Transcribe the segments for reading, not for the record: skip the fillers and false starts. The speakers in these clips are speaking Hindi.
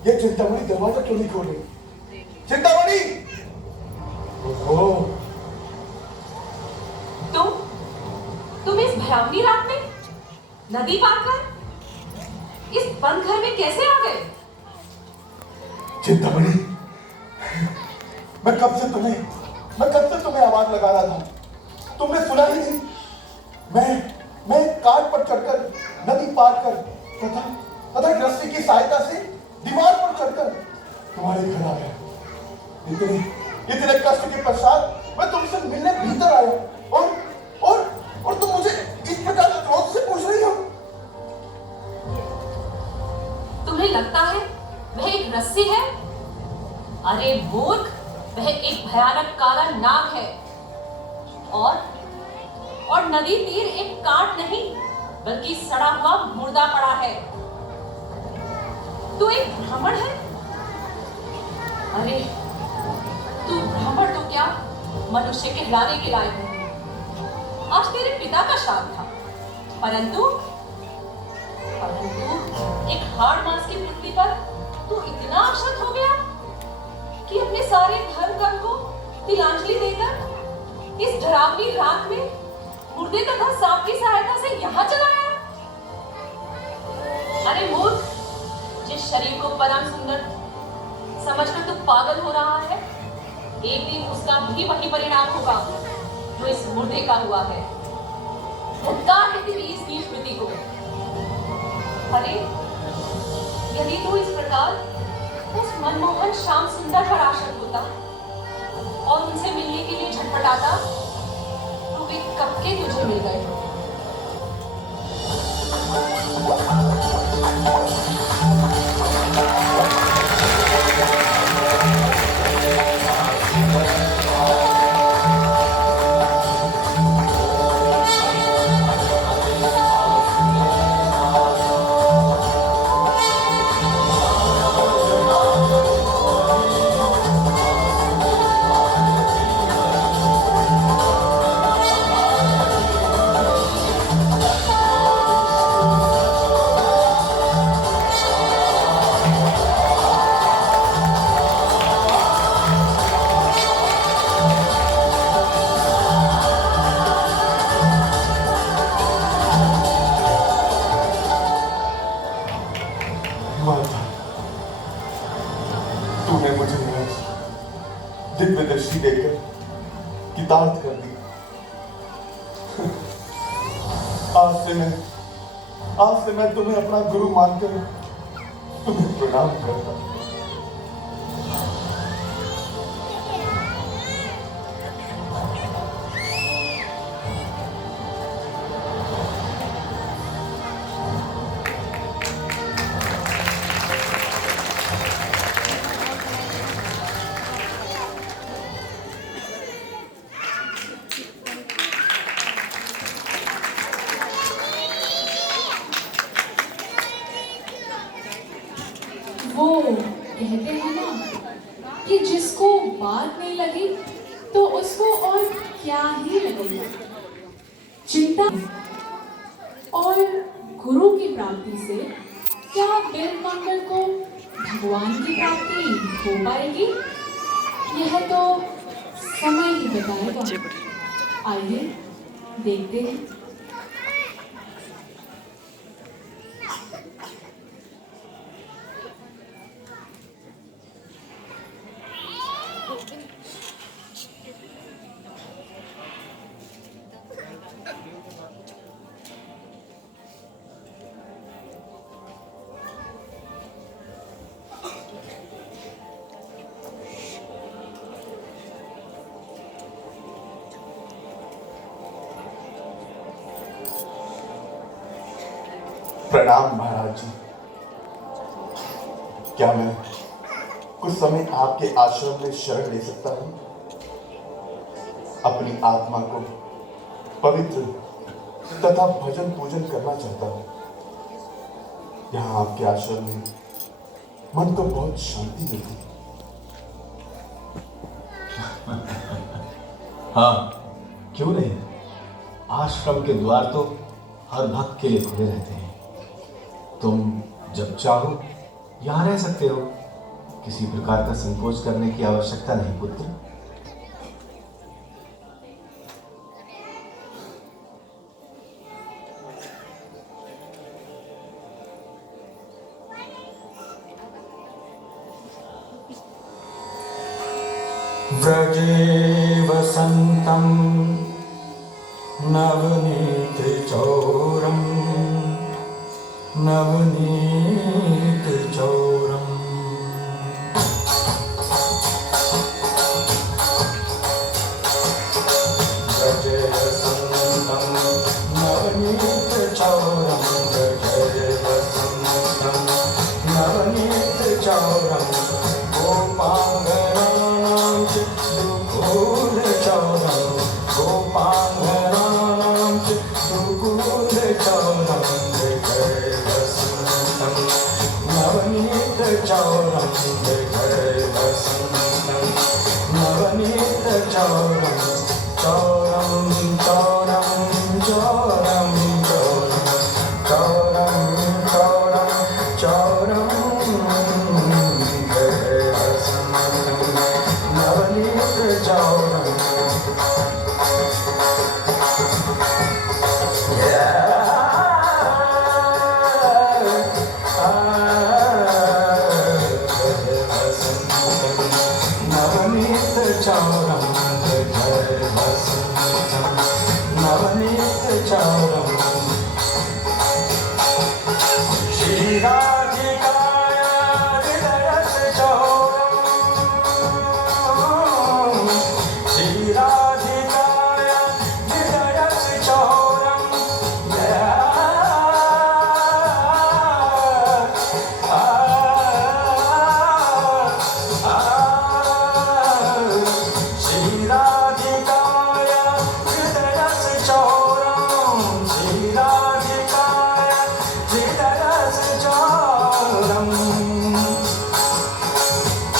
ये चिंतामणि दरवाजा क्यों नहीं खोल रही? चिंतामणि! ओहो, तुम इस भयावनी रात में नदी पार कर इस बंद घर में कैसे आ गए? चिंतामणि, मैं कब से तुम्हें आवाज लगा रहा था, तुमने सुना ही नहीं। मैं काट पर चढ़कर नदी पार कर तथा रस्सी की सहायता से दीवार पर चढ़कर तुम्हारे घर आ गया। इतने कष्ट के पश्चात मैं तुमसे मिलने भीतर आया और तुम मुझे इस प्रकार क्रोध से पूछ रही हो। तुम्हें लगता है वह एक रस्सी है? अरे मूर्ख, वह एक भयानक काला नाग है। और नदी तीर एक काट नहीं बल्कि सड़ा हुआ मुर्दा पड़ा है। तू एक ब्राह्मण है? अरे तू ब्राह्मण तो क्या मनुष्य कहलाने के लायक नहीं। आज तेरे पिता का श्राद्ध था, परंतु एक हाड़ मांस की पृथ्वी पर तू इतना अशक्त हो गया कि अपने सारे धर्म कर्म को तिलांजलि देकर इस डरावनी रात में मुर्दे तथा सांप की सहायता से यहाँ चला आया। अरे मूर्ख, जिस शरीर को परम सुंदर समझकर तू पागल हो रहा है, एक दिन उसका भी वही परिणाम होगा जो इस मुर्दे का हुआ है। धिक्कार है तेरी इस नीच वृत्ति को। अरे यदि तू इस प्रकार उस मनमोहन श्याम सुंदर पर आश्रित होता और उनसे मिलने के लिए झटपटाता तो वे कब के तुझे मिल गए। तूने मुझे दिव्य दृष्टि देकर कृतार्थ कर दी। आज से मैं तुम्हें अपना गुरु मानकर तुम्हें प्रणाम करता हूं। वो कहते हैं ना कि जिसको बात नहीं लगी तो उसको और क्या ही लगेगा। चिंता और गुरु की प्राप्ति से क्या बिन मंगल को भगवान की प्राप्ति हो पाएगी, यह तो समय ही बताएगा। आइए देखते हैं। प्रणाम महाराज जी। क्या मैं कुछ समय आपके आश्रम में शरण ले सकता हूं? अपनी आत्मा को पवित्र तथा भजन पूजन करना चाहता हूं। यहाँ आपके आश्रम में मन को बहुत शांति मिलती है। हाँ, क्यों नहीं। आश्रम के द्वार तो हर भक्त के लिए खुले रहते हैं। तुम जब चाहो यहाँ रह सकते हो। किसी प्रकार का संकोच करने की आवश्यकता नहीं पुत्र। व्रजे वसन्तं नवनीतचौरं नवनीतचौरम् व्रजे वसन्तं नवनीतचौरं व्रजे वसन्तं नवनीतचौरं गोपाङ्गनानां च दुकूलचौरं गोपाङ्गनानां च दुकूलचौरं व्रजे वसन्तं नवनीतचौरं व्रजे वसन्तं नवनीतचौरं चौरं चौरं चौरं चौरं चौरं चौरं व्रजे वसन्तं नवनीतचौरं नवनीतचौरं व्रजे वसन्तं नवनीतचौरं श्रीराधिकाय हृदयश्चौरं श्रीराधिकाय हृदयश्चौरं श्रीराधिकाय हृदयश्चौरं श्रीराधिकाय हृदयश्चौरं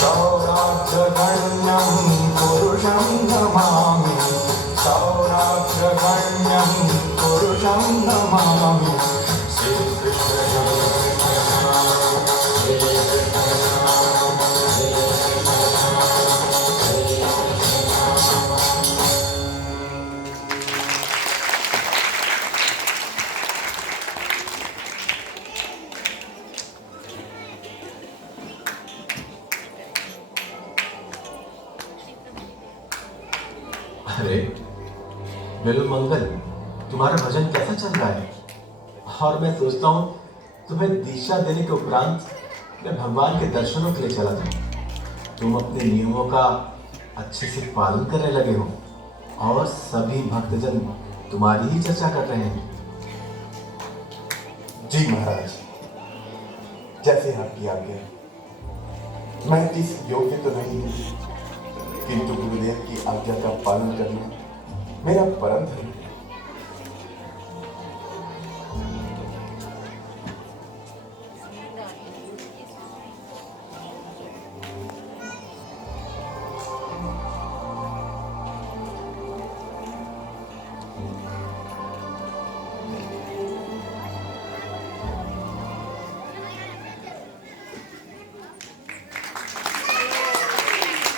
चौराग्रगण्यं पुरुषं नमामि चौराग्रगण्यं पुरुषं नमामि श्रीकृष्ण अरे बिल मंगल, तुम्हारा भजन कैसा चल रहा है? और मैं सोचता हूँ तुम्हें दीक्षा देने के उपरांत मैं भगवान के दर्शनों के लिए चला जाऊँ। तुम अपने नियमों का अच्छे से पालन करने लगे हो और सभी भक्तजन तुम्हारी ही चर्चा कर रहे हैं। जी महाराज, जैसे आपकी आज्ञा। मैं इस योग्य तो नहीं हूँ, किंतु गुरुदेव की आज्ञा का पालन करना मेरा परम धर्म है।